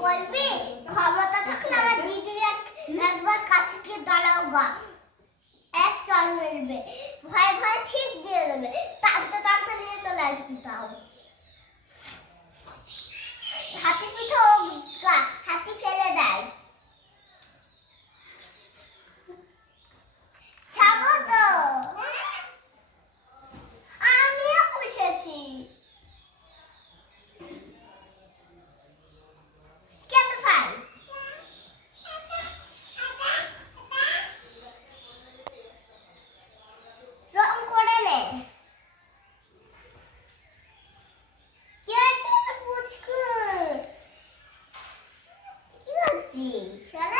বলবি? ক্ষমতা থাকলে আমার দিদি একবার কাছে গিয়ে দাঁড়াও গা। এক চল ভয় ভয় ঠিক দিয়ে দেবে। তাতে Shall I?